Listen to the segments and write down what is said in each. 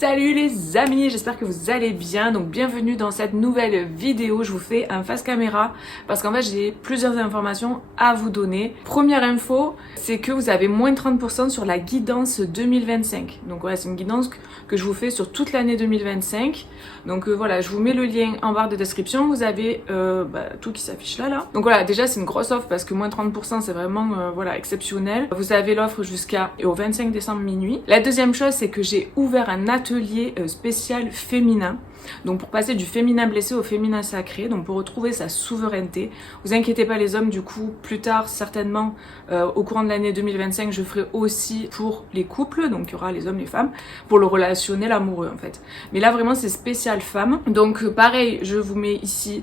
Salut les amis, j'espère que vous allez bien. Donc bienvenue dans cette nouvelle vidéo. Je vous fais un face caméra parce qu'en fait j'ai plusieurs informations à vous donner. Première info, c'est que vous avez moins de 30% sur la guidance 2025. Donc voilà, c'est une guidance que je vous fais sur toute l'année 2025. Donc voilà, je vous mets le lien en barre de description. Vous avez tout qui s'affiche là. Donc voilà, déjà c'est une grosse offre parce que moins de 30% c'est vraiment voilà, exceptionnel. Vous avez l'offre jusqu'au 25 décembre minuit. La deuxième chose, c'est que j'ai ouvert un atelier spécial féminin. Donc pour passer du féminin blessé au féminin sacré, donc pour retrouver sa souveraineté. Vous inquiétez pas les hommes, du coup plus tard certainement au courant de l'année 2025 je ferai aussi pour les couples, donc il y aura les hommes, les femmes, pour le relationnel amoureux en fait. Mais là vraiment c'est spécial femmes. Donc pareil, je vous mets ici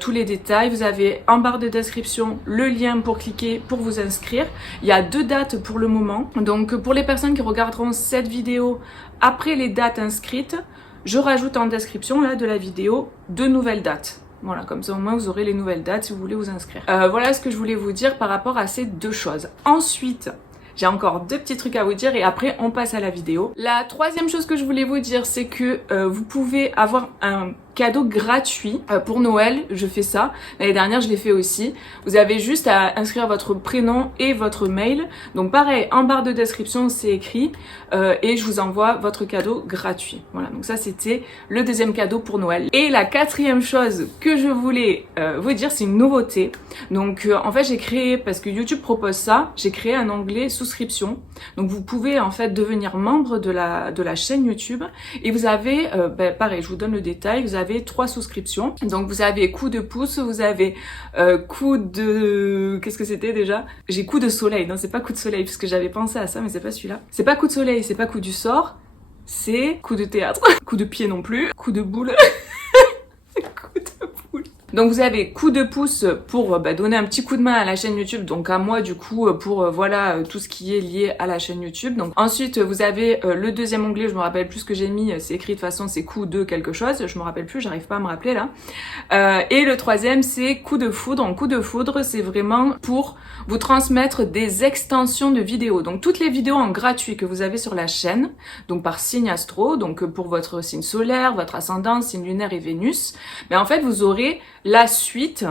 tous les détails. Vous avez en barre de description le lien pour cliquer pour vous inscrire. Il y a 2 dates pour le moment. Donc pour les personnes qui regarderont cette vidéo après les dates inscrites, je rajoute en description là de la vidéo 2 nouvelles dates. Voilà, comme ça au moins vous aurez les nouvelles dates si vous voulez vous inscrire. Voilà ce que je voulais vous dire par rapport à ces 2 choses. Ensuite, j'ai encore 2 petits trucs à vous dire et après on passe à la vidéo. La troisième chose que je voulais vous dire, c'est que vous pouvez avoir un cadeau gratuit pour Noël. Je fais ça. L'année dernière, je l'ai fait aussi. Vous avez juste à inscrire votre prénom et votre mail. Donc pareil, en barre de description, c'est écrit et je vous envoie votre cadeau gratuit. Voilà, donc ça c'était le deuxième cadeau pour Noël. Et la quatrième chose que je voulais vous dire, c'est une nouveauté. Donc en fait, j'ai créé, parce que YouTube propose ça, j'ai créé un onglet souscription. Donc vous pouvez en fait devenir membre de la chaîne YouTube et vous avez, pareil, je vous donne le détail, vous avez 3 souscriptions. Donc vous avez coup de pouce, vous avez coup de... Qu'est-ce que c'était déjà? J'ai coup de soleil, non c'est pas coup de soleil parce que j'avais pensé à ça mais c'est pas celui-là. C'est pas coup de soleil, c'est pas coup du sort, c'est coup de théâtre. Coup de pied non plus, coup de boule. Coup de boule. Donc vous avez coup de pouce pour donner un petit coup de main à la chaîne YouTube, donc à moi du coup pour voilà tout ce qui est lié à la chaîne YouTube. Donc ensuite vous avez le deuxième onglet, je me rappelle plus ce que j'ai mis, c'est écrit de toute façon c'est coup de quelque chose, je me rappelle plus, j'arrive pas à me rappeler là. Et le troisième c'est coup de foudre. En coup de foudre c'est vraiment pour vous transmettre des extensions de vidéos. Donc toutes les vidéos en gratuit que vous avez sur la chaîne, donc par signe astro, donc pour votre signe solaire, votre ascendant, signe lunaire et Vénus, mais en fait vous aurez la suite,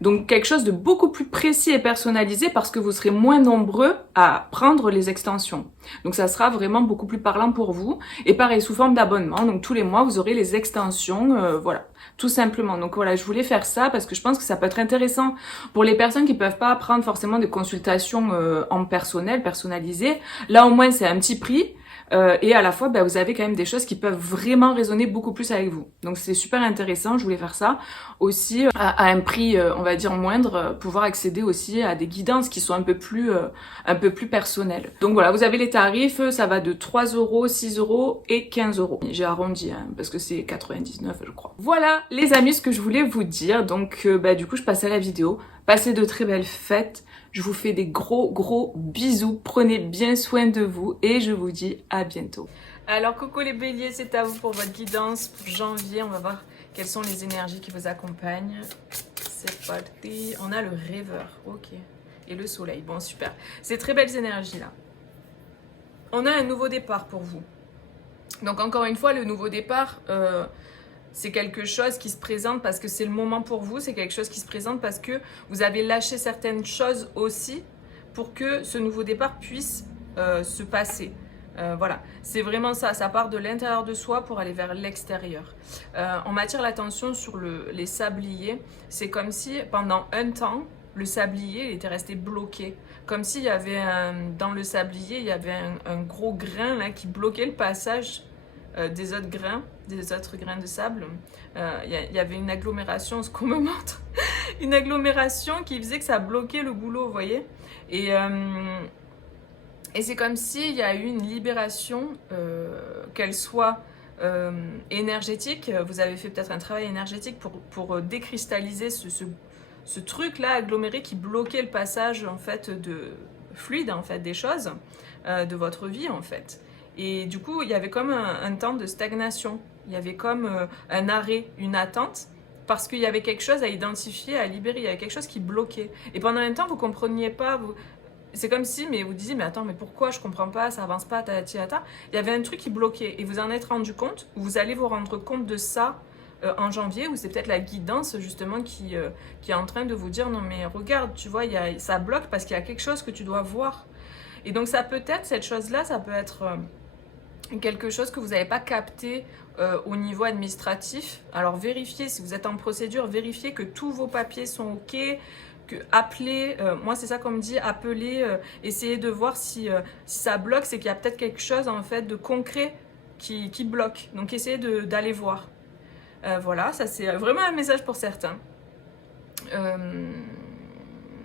donc quelque chose de beaucoup plus précis et personnalisé parce que vous serez moins nombreux à prendre les extensions. Donc ça sera vraiment beaucoup plus parlant pour vous. Et pareil, sous forme d'abonnement, donc tous les mois vous aurez les extensions, voilà, tout simplement. Donc voilà, je voulais faire ça parce que je pense que ça peut être intéressant pour les personnes qui peuvent pas prendre forcément des consultations en personnel, personnalisées. Là au moins c'est un petit prix. Et à la fois, vous avez quand même des choses qui peuvent vraiment résonner beaucoup plus avec vous. Donc c'est super intéressant, je voulais faire ça. Aussi, à un prix, on va dire moindre, pouvoir accéder aussi à des guidances qui sont un peu plus personnelles. Donc voilà, vous avez les tarifs, ça va de 3 €, 6 € et 15 €. J'ai arrondi, hein, parce que c'est 99 je crois. Voilà les amis, ce que je voulais vous dire. Donc du coup, je passe à la vidéo. Passez de très belles fêtes. Je vous fais des gros bisous. Prenez bien soin de vous et je vous dis à bientôt. Alors coucou les béliers, c'est à vous pour votre guidance pour janvier. On va voir quelles sont les énergies qui vous accompagnent. C'est parti. On a le rêveur, ok. Et le soleil, bon super. C'est très belles énergies là. On a un nouveau départ pour vous. Donc encore une fois, le nouveau départ... c'est quelque chose qui se présente parce que c'est le moment pour vous, c'est quelque chose qui se présente parce que vous avez lâché certaines choses aussi pour que ce nouveau départ puisse se passer. Voilà, c'est vraiment ça, ça part de l'intérieur de soi pour aller vers l'extérieur. On m'attire l'attention sur les sabliers, c'est comme si pendant un temps, le sablier était resté bloqué. Comme s'il y avait dans le sablier, il y avait un gros grain là, qui bloquait le passage des autres grains de sable. Il y avait une agglomération, ce qu'on me montre, une agglomération qui faisait que ça bloquait le boulot, vous voyez. Et c'est comme s'il y a eu une libération, qu'elle soit énergétique. Vous avez fait peut-être un travail énergétique pour décristalliser ce truc-là aggloméré qui bloquait le passage en fait de fluide en fait des choses de votre vie en fait. Et du coup, il y avait comme un temps de stagnation. Il y avait comme un arrêt, une attente, parce qu'il y avait quelque chose à identifier, à libérer. Il y avait quelque chose qui bloquait. Et pendant un temps, vous ne compreniez pas, c'est comme si, mais vous disiez, mais attends, mais pourquoi je comprends pas, ça avance pas, tata, tata. Il y avait un truc qui bloquait et vous en êtes rendu compte, vous allez vous rendre compte de ça en janvier, où c'est peut-être la guidance justement qui est en train de vous dire, non mais regarde, tu vois, ça bloque parce qu'il y a quelque chose que tu dois voir. Et donc ça peut être, cette chose-là, ça peut être quelque chose que vous n'avez pas capté au niveau administratif. Alors vérifiez, si vous êtes en procédure, vérifiez que tous vos papiers sont OK, appelez, moi c'est ça qu'on me dit, appelez, essayez de voir si ça bloque, c'est qu'il y a peut-être quelque chose en fait de concret qui bloque. Donc essayez d'aller voir. Voilà, ça c'est vraiment un message pour certains.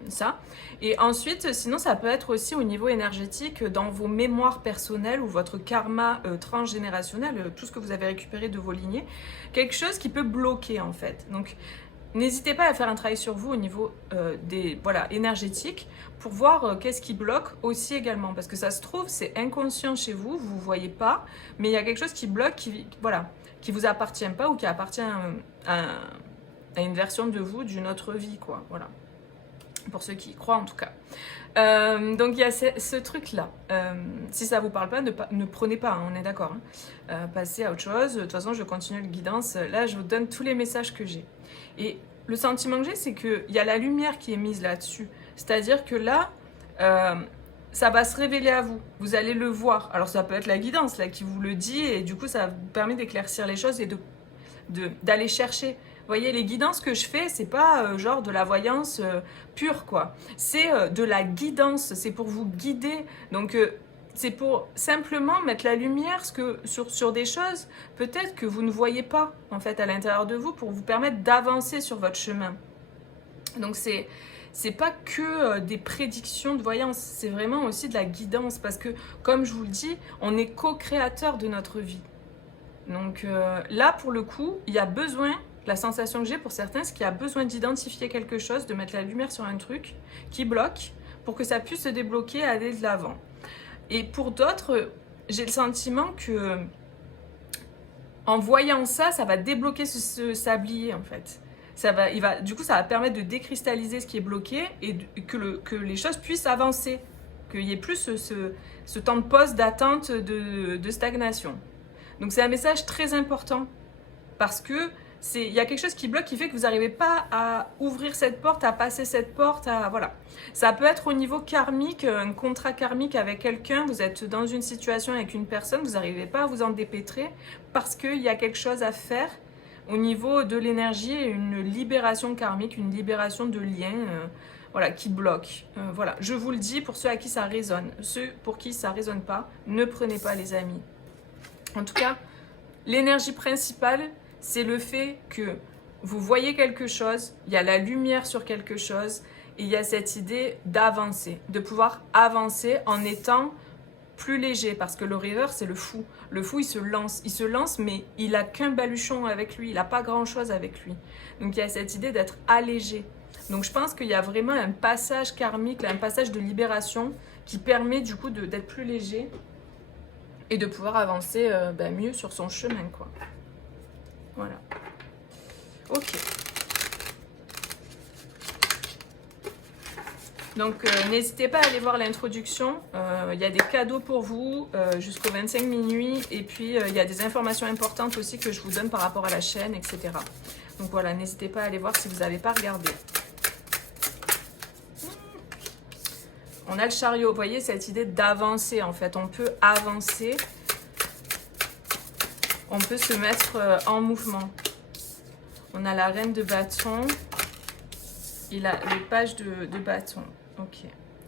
Ça. Et ensuite, sinon ça peut être aussi au niveau énergétique, dans vos mémoires personnelles ou votre karma transgénérationnel, tout ce que vous avez récupéré de vos lignées, quelque chose qui peut bloquer en fait. Donc n'hésitez pas à faire un travail sur vous au niveau énergétique pour voir qu'est-ce qui bloque aussi également. Parce que ça se trouve, c'est inconscient chez vous, vous ne voyez pas, mais il y a quelque chose qui bloque, qui vous appartient pas ou qui appartient à une version de vous d'une autre vie, quoi. Voilà. Pour ceux qui y croient en tout cas. Donc il y a ce truc-là. Si ça ne vous parle pas, ne prenez pas, hein, on est d'accord. Hein. Passez à autre chose. De toute façon, je continue le guidance. Là, je vous donne tous les messages que j'ai. Et le sentiment que j'ai, c'est qu'il y a la lumière qui est mise là-dessus. C'est-à-dire que là, ça va se révéler à vous. Vous allez le voir. Alors ça peut être la guidance là qui vous le dit et du coup, ça vous permet d'éclaircir les choses et d'aller chercher. Vous voyez, les guidances que je fais, c'est pas genre de la voyance pure, quoi. C'est de la guidance, c'est pour vous guider. Donc, c'est pour simplement mettre la lumière sur des choses, peut-être que vous ne voyez pas, en fait, à l'intérieur de vous, pour vous permettre d'avancer sur votre chemin. Donc, c'est pas que des prédictions de voyance, c'est vraiment aussi de la guidance. Parce que, comme je vous le dis, on est co-créateur de notre vie. Donc, là, pour le coup, il y a besoin... La sensation que j'ai pour certains, c'est qu'il y a besoin d'identifier quelque chose, de mettre la lumière sur un truc qui bloque pour que ça puisse se débloquer et aller de l'avant. Et pour d'autres, j'ai le sentiment que en voyant ça, ça va débloquer ce sablier en fait. Du coup, ça va permettre de décristalliser ce qui est bloqué et que les choses puissent avancer, qu'il n'y ait plus ce temps de pause, d'attente, de stagnation. Donc c'est un message très important parce que il y a quelque chose qui bloque, qui fait que vous n'arrivez pas à ouvrir cette porte, à passer cette porte, voilà. Ça peut être au niveau karmique, un contrat karmique avec quelqu'un, vous êtes dans une situation avec une personne, vous n'arrivez pas à vous en dépêtrer parce qu'il y a quelque chose à faire au niveau de l'énergie, une libération karmique, une libération de liens, voilà, qui bloque. Voilà, je vous le dis pour ceux à qui ça résonne. Ceux pour qui ça ne résonne pas, ne prenez pas les amis. En tout cas, l'énergie principale, c'est le fait que vous voyez quelque chose, il y a la lumière sur quelque chose, et il y a cette idée d'avancer, de pouvoir avancer en étant plus léger, parce que le rêveur, c'est le fou. Le fou, il se lance, mais il n'a qu'un baluchon avec lui, il n'a pas grand-chose avec lui. Donc il y a cette idée d'être allégé. Donc je pense qu'il y a vraiment un passage karmique, un passage de libération qui permet du coup d'être plus léger et de pouvoir avancer mieux sur son chemin, quoi. Voilà. Ok. Donc, n'hésitez pas à aller voir l'introduction. Il y a des cadeaux pour vous jusqu'au 25 minuit. Et puis, il y a des informations importantes aussi que je vous donne par rapport à la chaîne, etc. Donc, voilà, n'hésitez pas à aller voir si vous n'avez pas regardé. On a le chariot. Vous voyez, cette idée d'avancer, en fait. On peut avancer. On peut se mettre en mouvement. On a la reine de bâton et le page de bâton. Ok.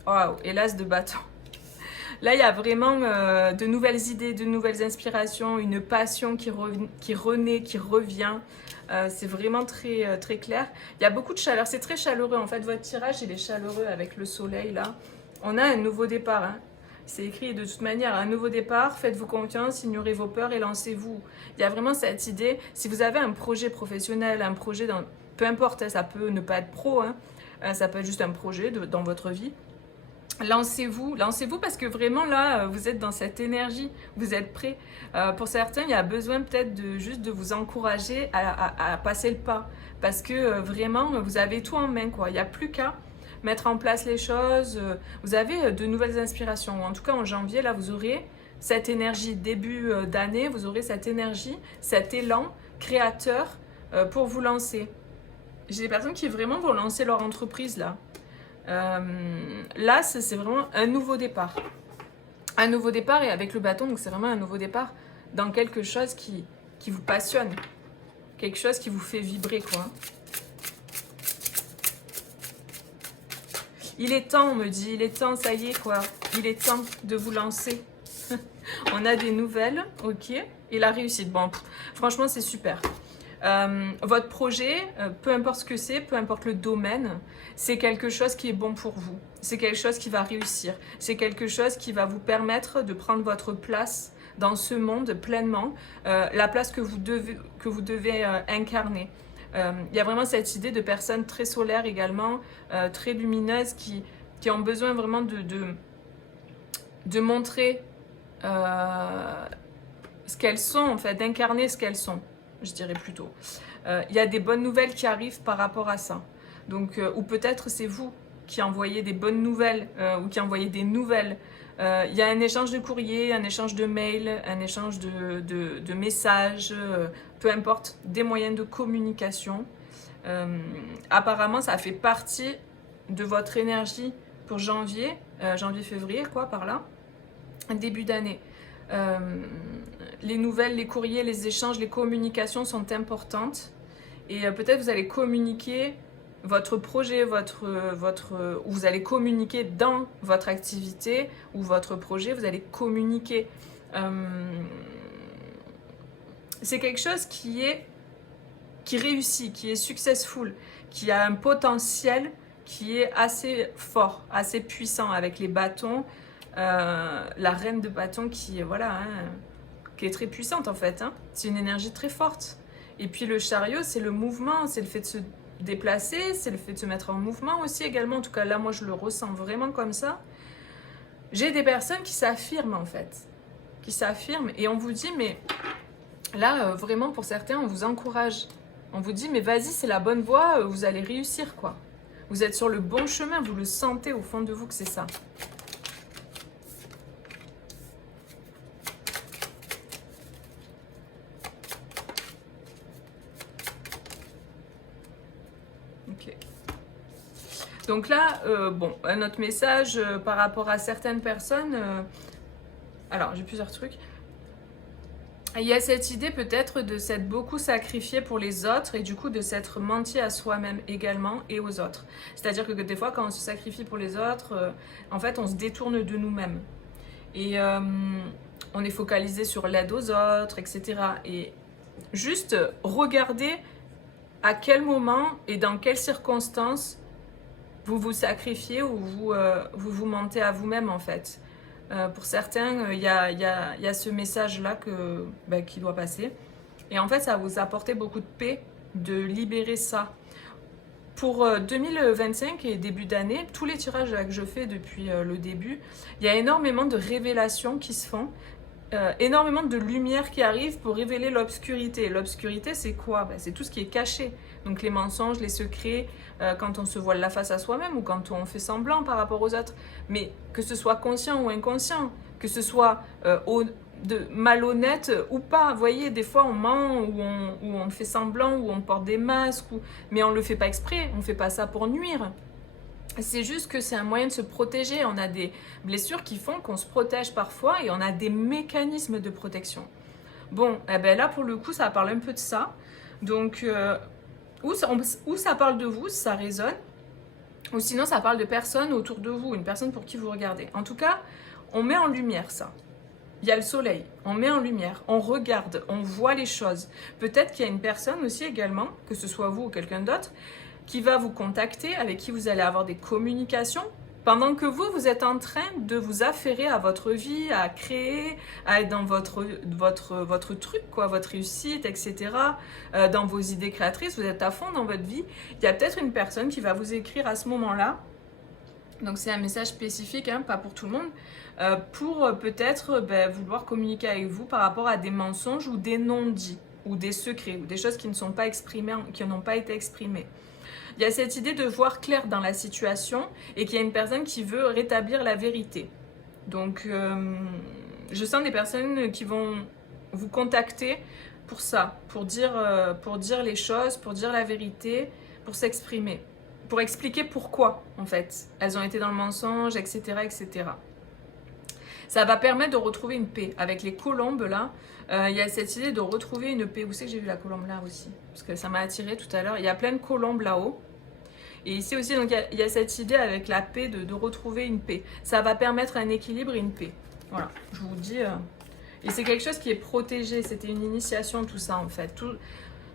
Waouh, et l'as de bâton. Là, il y a vraiment de nouvelles idées, de nouvelles inspirations, une passion qui renaît, qui revient. C'est vraiment très, très clair. Il y a beaucoup de chaleur. C'est très chaleureux. En fait, votre tirage, il est chaleureux avec le soleil, là. On a un nouveau départ, hein. C'est écrit de toute manière, un nouveau départ, faites-vous confiance, ignorez vos peurs et lancez-vous. Il y a vraiment cette idée, si vous avez un projet professionnel, un projet, peu importe, hein, ça peut ne pas être pro, hein, ça peut être juste un projet dans votre vie. Lancez-vous parce que vraiment là, vous êtes dans cette énergie, vous êtes prêts. Pour certains, il y a besoin peut-être juste de vous encourager à passer le pas. Parce que vraiment, vous avez tout en main, quoi. Il n'y a plus qu'à. mettre en place les choses, vous avez de nouvelles inspirations. Ou en tout cas, en janvier, là, vous aurez cette énergie début d'année, vous aurez cette énergie, cet élan créateur pour vous lancer. J'ai des personnes qui vraiment vont lancer leur entreprise là. Là, c'est vraiment un nouveau départ. Un nouveau départ et avec le bâton, donc c'est vraiment un nouveau départ dans quelque chose qui vous passionne. Quelque chose qui vous fait vibrer, quoi. Il est temps, on me dit, il est temps, ça y est, quoi. Il est temps de vous lancer. On a des nouvelles, ok. Et la réussite, bon, franchement, c'est super. Votre projet, peu importe ce que c'est, peu importe le domaine, c'est quelque chose qui est bon pour vous. C'est quelque chose qui va réussir. C'est quelque chose qui va vous permettre de prendre votre place dans ce monde pleinement, la place que vous devez incarner. Il y a vraiment cette idée de personnes très solaires également, très lumineuses, qui ont besoin vraiment de montrer ce qu'elles sont, en fait, d'incarner ce qu'elles sont, je dirais plutôt. Il y a des bonnes nouvelles qui arrivent par rapport à ça. Donc, ou peut-être c'est vous qui envoyez des bonnes nouvelles ou qui envoyez des nouvelles. Il y a un échange de courrier, un échange de mails, un échange de messages, peu importe, des moyens de communication. Apparemment, ça fait partie de votre énergie pour janvier, janvier-février, quoi, par là, début d'année. Les nouvelles, les courriers, les échanges, les communications sont importantes. Et peut-être vous allez communiquer votre projet, ou vous allez communiquer dans votre activité ou votre projet, vous allez communiquer. C'est quelque chose qui réussit, qui est successful, qui a un potentiel qui est assez fort, assez puissant avec les bâtons, la reine de bâtons qui, voilà, qui est très puissante en fait. C'est une énergie très forte. Et puis le chariot, c'est le mouvement, c'est le fait de se déplacer, c'est le fait de se mettre en mouvement aussi également. En tout cas, là, moi, je le ressens vraiment comme ça. J'ai des personnes qui s'affirment en fait, qui s'affirment et on vous dit, mais là, vraiment, pour certains, on vous encourage. On vous dit, mais vas-y, c'est la bonne voie, vous allez réussir, quoi. Vous êtes sur le bon chemin, vous le sentez au fond de vous que c'est ça. Ok. Donc là, bon, un autre message par rapport à certaines personnes. Alors, j'ai plusieurs trucs. Il y a cette idée peut-être de s'être beaucoup sacrifié pour les autres et du coup de s'être menti à soi-même également et aux autres. C'est-à-dire que des fois quand on se sacrifie pour les autres, en fait on se détourne de nous-mêmes. Et on est focalisé sur l'aide aux autres, etc. Et juste regardez à quel moment et dans quelles circonstances vous vous sacrifiez ou vous mentez à vous-même en fait. Pour certains, il y a ce message-là qui doit passer. Et en fait, ça va vous apporter beaucoup de paix de libérer ça. Pour 2025 et début d'année, tous les tirages là, que je fais depuis le début, il y a énormément de révélations qui se font. Énormément de lumière qui arrive pour révéler l'obscurité. L'obscurité, c'est quoi? C'est tout ce qui est caché. Donc les mensonges, les secrets, quand on se voile la face à soi-même ou quand on fait semblant par rapport aux autres. Mais que ce soit conscient ou inconscient, que ce soit malhonnête ou pas. Vous voyez, des fois on ment ou on fait semblant ou on porte des masques, mais on ne le fait pas exprès, on ne fait pas ça pour nuire. C'est juste que c'est un moyen de se protéger. On a des blessures qui font qu'on se protège parfois et on a des mécanismes de protection. Bon, eh ben là pour le coup, ça parle un peu de ça. Donc, ou ça parle de vous, si ça résonne, ou sinon ça parle de personnes autour de vous, une personne pour qui vous regardez. En tout cas, on met en lumière ça. Il y a le soleil, on met en lumière, on regarde, on voit les choses. Peut-être qu'il y a une personne aussi également, que ce soit vous ou quelqu'un d'autre, qui va vous contacter, avec qui vous allez avoir des communications, pendant que vous êtes en train de vous affairer à votre vie, à créer, à être dans votre truc, quoi, votre réussite, etc. Dans vos idées créatrices, vous êtes à fond dans votre vie. Il y a peut-être une personne qui va vous écrire à ce moment-là. Donc c'est un message spécifique, pas pour tout le monde, pour peut-être vouloir communiquer avec vous par rapport à des mensonges ou des non-dits, ou des secrets, ou des choses qui ne sont pas exprimées, qui n'ont pas été exprimées. Il y a cette idée de voir clair dans la situation et qu'il y a une personne qui veut rétablir la vérité. Donc, je sens des personnes qui vont vous contacter pour ça, pour dire les choses, pour dire la vérité, pour s'exprimer, pour expliquer pourquoi, en fait, elles ont été dans le mensonge, etc., etc. Ça va permettre de retrouver une paix. Avec les colombes, là, il y a cette idée de retrouver une paix. Où c'est que j'ai vu la colombe là aussi? Parce que ça m'a attiré tout à l'heure. Il y a plein de colombes là-haut. Et ici aussi, donc, il y a cette idée avec la paix de retrouver une paix. Ça va permettre un équilibre et une paix. Voilà, je vous dis. Et c'est quelque chose qui est protégé. C'était une initiation, tout ça, en fait.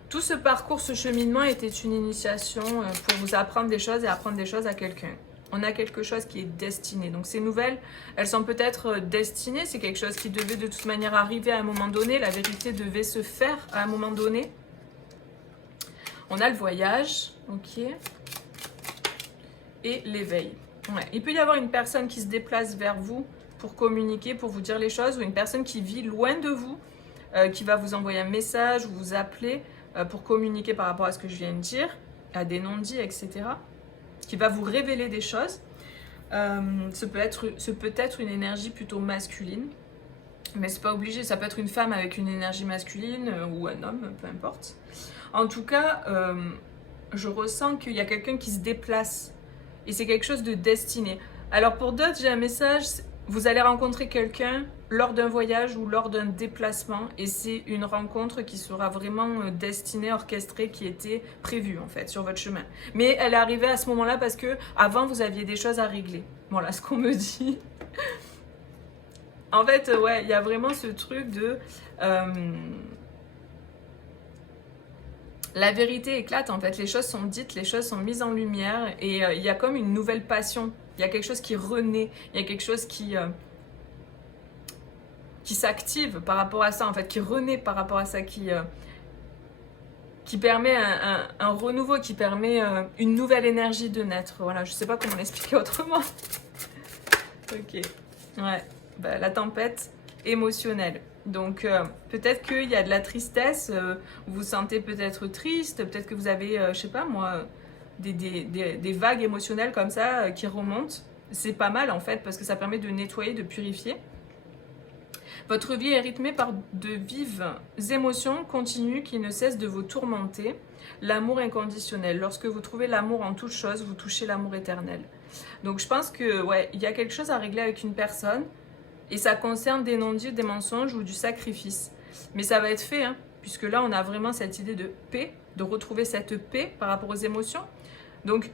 Tout ce parcours, ce cheminement était une initiation pour vous apprendre des choses et apprendre des choses à quelqu'un. On a quelque chose qui est destiné. Donc ces nouvelles, elles sont peut-être destinées. C'est quelque chose qui devait de toute manière arriver à un moment donné. La vérité devait se faire à un moment donné. On a le voyage, ok. Et l'éveil. Ouais. Il peut y avoir une personne qui se déplace vers vous pour communiquer, pour vous dire les choses, ou une personne qui vit loin de vous, qui va vous envoyer un message ou vous appeler pour communiquer par rapport à ce que je viens de dire, à des non-dits, etc. Qui va vous révéler des choses. Ce peut être une énergie plutôt masculine, mais c'est pas obligé. Ça peut être une femme avec une énergie masculine ou un homme, peu importe. En tout cas, je ressens qu'il y a quelqu'un qui se déplace et c'est quelque chose de destiné. Alors pour d'autres, j'ai un message. Vous allez rencontrer quelqu'un lors d'un voyage ou lors d'un déplacement et c'est une rencontre qui sera vraiment destinée, orchestrée, qui était prévue en fait sur votre chemin. Mais elle est arrivée à ce moment-là parce que avant vous aviez des choses à régler. Voilà ce qu'on me dit. En fait, ouais, il y a vraiment ce truc de... la vérité éclate en fait, les choses sont dites, les choses sont mises en lumière et il y a comme une nouvelle passion. Il y a quelque chose qui renaît, il y a quelque chose qui s'active par rapport à ça, en fait, qui renaît par rapport à ça, qui permet un renouveau, qui permet une nouvelle énergie de naître. Voilà, je sais pas comment l'expliquer autrement. Ok, ouais, bah, la tempête émotionnelle. Donc peut-être qu'il y a de la tristesse, vous vous sentez peut-être triste, peut-être que vous avez, je sais pas moi... Des vagues émotionnelles comme ça qui remontent. C'est pas mal en fait parce que ça permet de nettoyer, de purifier. Votre vie est rythmée par de vives émotions continues qui ne cessent de vous tourmenter. L'amour inconditionnel. Lorsque vous trouvez l'amour en toute chose, vous touchez l'amour éternel. Donc je pense que ouais, il y a quelque chose à régler avec une personne et ça concerne des non-dits, des mensonges ou du sacrifice. Mais ça va être fait, hein, puisque là on a vraiment cette idée de paix, de retrouver cette paix par rapport aux émotions. Donc,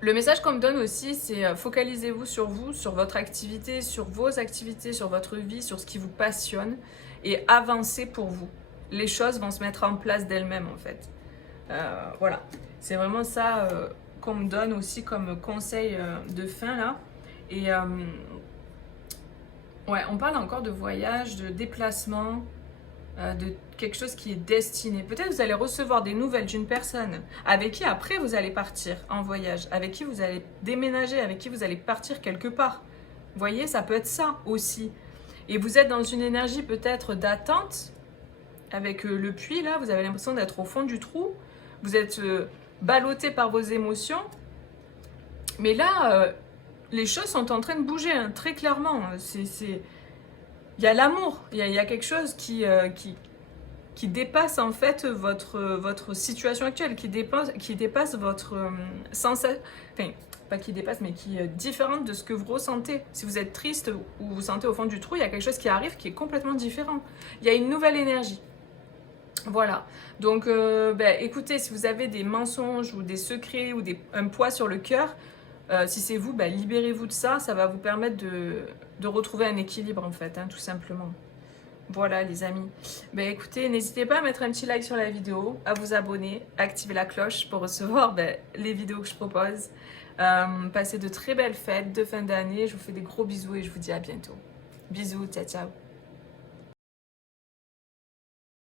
le message qu'on me donne aussi, c'est focalisez-vous, sur votre activité, sur vos activités, sur votre vie, sur ce qui vous passionne et avancez pour vous. Les choses vont se mettre en place d'elles-mêmes en fait. Voilà, c'est vraiment ça qu'on me donne aussi comme conseil de fin là. Et ouais, on parle encore de voyage, de déplacement, de quelque chose qui est destiné. Peut-être vous allez recevoir des nouvelles d'une personne avec qui après vous allez partir en voyage, avec qui vous allez déménager, avec qui vous allez partir quelque part. Vous voyez, ça peut être ça aussi. Et vous êtes dans une énergie peut-être d'attente avec le puits là, vous avez l'impression d'être au fond du trou, vous êtes ballotté par vos émotions. Mais là, les choses sont en train de bouger, hein, très clairement. Il y a l'amour, il y a quelque chose qui dépasse en fait votre situation actuelle, qui dépasse votre sensation, enfin pas qui dépasse mais qui est différente de ce que vous ressentez. Si vous êtes triste ou vous sentez au fond du trou, il y a quelque chose qui arrive qui est complètement différent. Il y a une nouvelle énergie. Voilà, donc écoutez, si vous avez des mensonges ou des secrets ou un poids sur le cœur, si c'est vous, libérez-vous de ça, ça va vous permettre de retrouver un équilibre en fait, hein, tout simplement. Voilà les amis. Écoutez, n'hésitez pas à mettre un petit like sur la vidéo, à vous abonner, à activer la cloche pour recevoir les vidéos que je propose. Passez de très belles fêtes de fin d'année, je vous fais des gros bisous et je vous dis à bientôt. Bisous, ciao ciao.